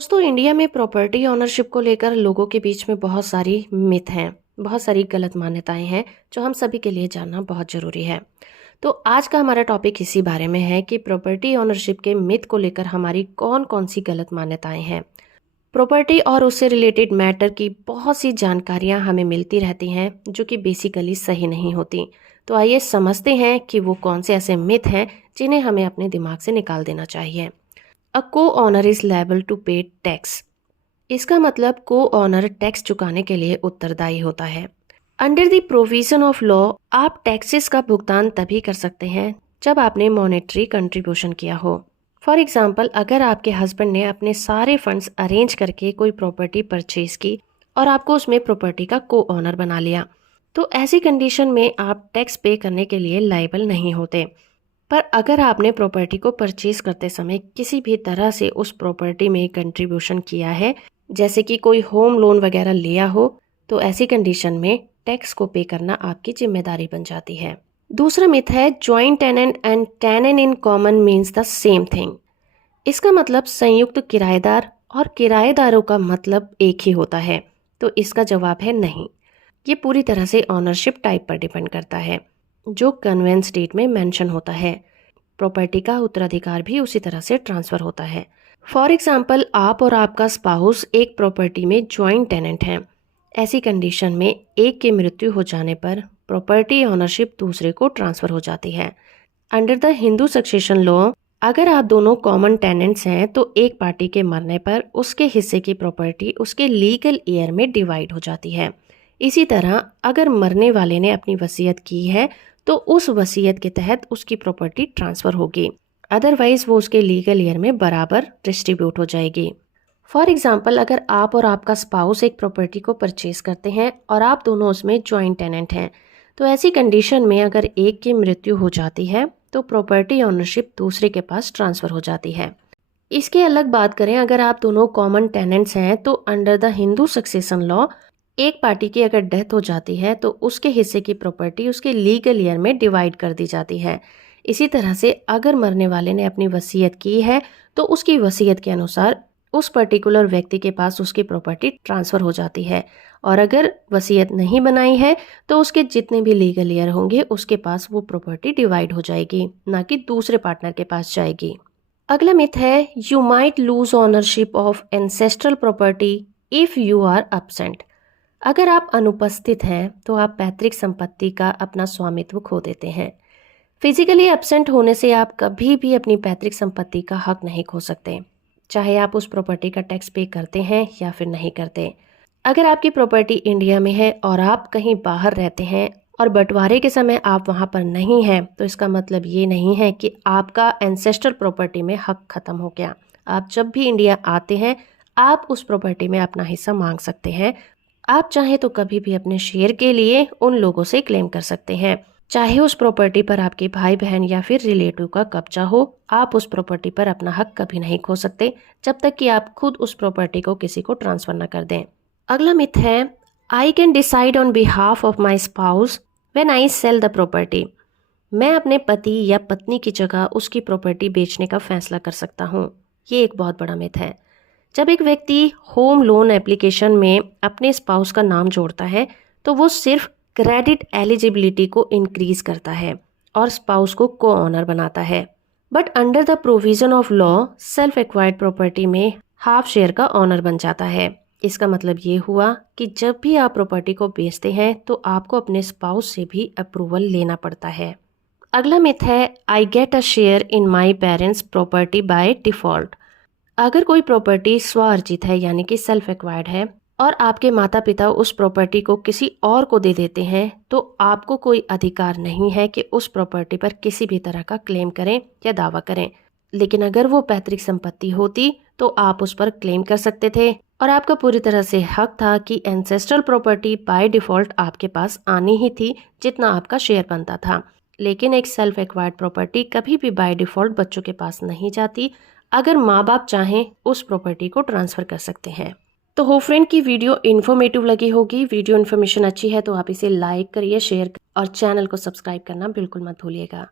दोस्तों, इंडिया में property ownership को लेकर लोगों के बीच में बहुत सारी मिथ हैं, बहुत सारी गलत मान्यताएं हैं जो हम सभी के लिए जानना बहुत ज़रूरी है। तो आज का हमारा टॉपिक इसी बारे में है कि प्रॉपर्टी ओनरशिप के मिथ को लेकर हमारी कौन कौन सी गलत मान्यताएं हैं। प्रॉपर्टी और उससे रिलेटेड मैटर की बहुत सी जानकारियां हमें मिलती रहती हैं जो कि बेसिकली सही नहीं होती। तो आइए समझते हैं कि वो कौन से ऐसे मिथ हैं जिन्हें हमें अपने दिमाग से निकाल देना चाहिए। अ को ऑनर इज लायबल टू पे टैक्स। इसका मतलब को ऑनर टैक्स चुकाने के लिए उत्तरदायी होता है। Under the provision of law, आप टैक्सेस का भुगतान तभी कर सकते हैं जब आपने मॉनेटरी कंट्रीब्यूशन किया हो। फॉर एग्जाम्पल, अगर आपके हस्बैंड ने अपने सारे फंड्स अरेंज करके कोई प्रॉपर्टी परचेज की और आपको उसमें प्रॉपर्टी का को ऑनर बना लिया, तो ऐसी कंडीशन में आप टैक्स पे करने के लिए लायबल नहीं होते। पर अगर आपने प्रॉपर्टी को परचेज करते समय किसी भी तरह से उस प्रॉपर्टी में कंट्रीब्यूशन किया है, जैसे कि कोई होम लोन वगैरह लिया हो, तो ऐसी कंडीशन में टैक्स को पे करना आपकी जिम्मेदारी बन जाती है। दूसरा मिथ है joint tenant and tenant in common means the same thing. इसका मतलब संयुक्त किराएदार और किराएदारों का मतलब एक ही होता है। तो इसका जवाब है नहीं। ये पूरी तरह से ऑनरशिप टाइप पर डिपेंड करता है जो कन्वेंस डेट में मेंशन होता है। प्रॉपर्टी का उत्तराधिकार भी उसी तरह से ट्रांसफर होता है। फॉर एग्जाम्पल, आप और आपका स्पाउस एक प्रॉपर्टी में ज्वाइंट टेनेंट हैं। ऐसी कंडीशन में एक की मृत्यु हो जाने पर प्रॉपर्टी ओनरशिप दूसरे को ट्रांसफर हो जाती है। Under the Hindu succession law, अगर आप दोनों कॉमन टेनेंट्स हैं तो एक पार्टी के मरने पर उसके हिस्से की प्रॉपर्टी उसके लीगल ईयर में डिवाइड हो जाती है। इसी तरह अगर मरने वाले ने अपनी वसीयत की है तो उस वसीयत के तहत उसकी प्रॉपर्टी ट्रांसफर होगी, अदरवाइज वो उसके लीगल ईयर में बराबर डिस्ट्रीब्यूट हो जाएगी। फॉर एग्जाम्पल, अगर आप और आपका स्पाउस एक प्रॉपर्टी को परचेज करते हैं और आप दोनों उसमें ज्वाइंट टेनेंट हैं, तो ऐसी कंडीशन में अगर एक की मृत्यु हो जाती है तो प्रॉपर्टी ओनरशिप दूसरे के पास ट्रांसफर हो जाती है। इसके अलग बात करें, अगर आप दोनों कॉमन टेनेंट्स हैं तो under the Hindu succession law, एक पार्टी की अगर डेथ हो जाती है तो उसके हिस्से की प्रॉपर्टी उसके लीगल ईयर में डिवाइड कर दी जाती है। इसी तरह से अगर मरने वाले ने अपनी वसीयत की है तो उसकी वसीयत के अनुसार उस पर्टिकुलर व्यक्ति के पास उसकी प्रॉपर्टी ट्रांसफर हो जाती है, और अगर वसीयत नहीं बनाई है तो उसके जितने भी लीगल ईयर होंगे उसके पास वो प्रॉपर्टी डिवाइड हो जाएगी, ना कि दूसरे पार्टनर के पास जाएगी। अगला मिथ है you might lose ownership of ancestral property if you are absent. अगर आप अनुपस्थित हैं तो आप पैतृक संपत्ति का अपना स्वामित्व खो देते हैं। फिजिकली एब्सेंट होने से आप कभी भी अपनी पैतृक संपत्ति का हक नहीं खो सकते, चाहे आप उस प्रॉपर्टी का टैक्स पे करते हैं या फिर नहीं करते। अगर आपकी प्रॉपर्टी इंडिया में है और आप कहीं बाहर रहते हैं और बंटवारे के समय आप वहां पर नहीं हैं, तो इसका मतलब ये नहीं है कि आपका एंसेस्टर प्रॉपर्टी में हक खत्म हो गया। आप जब भी इंडिया आते हैं आप उस प्रॉपर्टी में अपना हिस्सा मांग सकते हैं। आप चाहें तो कभी भी अपने शेयर के लिए उन लोगों से क्लेम कर सकते हैं, चाहे उस प्रॉपर्टी पर आपके भाई बहन या फिर रिलेटिव का कब्जा हो। आप उस प्रॉपर्टी पर अपना हक कभी नहीं खो सकते जब तक कि आप खुद उस प्रॉपर्टी को किसी को ट्रांसफर न कर दें। अगला मिथ है I can decide on behalf of my spouse when I sell the property. मैं अपने पति या पत्नी की जगह उसकी प्रॉपर्टी बेचने का फैसला कर सकता हूँ। ये एक बहुत बड़ा मिथ है। जब एक व्यक्ति होम लोन एप्लीकेशन में अपने स्पाउस का नाम जोड़ता है तो वो सिर्फ क्रेडिट एलिजिबिलिटी को इंक्रीज करता है और स्पाउस को को ऑनर बनाता है। But under the provision of law, self acquired property में हाफ शेयर का ऑनर बन जाता है। इसका मतलब ये हुआ कि जब भी आप प्रॉपर्टी को बेचते हैं तो आपको अपने स्पाउस से भी अप्रूवल लेना पड़ता है। अगला मिथ है I get a share in my parents property by default. अगर कोई प्रॉपर्टी स्वार्जित है यानी कि सेल्फ एक्वायर्ड है और आपके माता पिता उस प्रॉपर्टी को किसी और को दे देते हैं, तो आपको कोई अधिकार नहीं है कि उस प्रॉपर्टी पर किसी भी तरह का क्लेम करें या दावा करें। लेकिन अगर वो पैतृक संपत्ति होती तो आप उस पर क्लेम कर सकते थे और आपका पूरी तरह से हक था कि एंसेस्ट्रल प्रॉपर्टी बाय डिफॉल्ट आपके पास आनी ही थी जितना आपका शेयर बनता था। लेकिन एक सेल्फ एक्वायर्ड प्रॉपर्टी कभी भी बाय डिफॉल्ट बच्चों के पास नहीं जाती। अगर माँ बाप चाहें उस प्रॉपर्टी को ट्रांसफर कर सकते हैं। तो होप फ्रेंड की वीडियो इन्फॉर्मेटिव लगी होगी। वीडियो इन्फॉर्मेशन अच्छी है तो आप इसे लाइक करिए, शेयर और चैनल को सब्सक्राइब करना बिल्कुल मत भूलिएगा।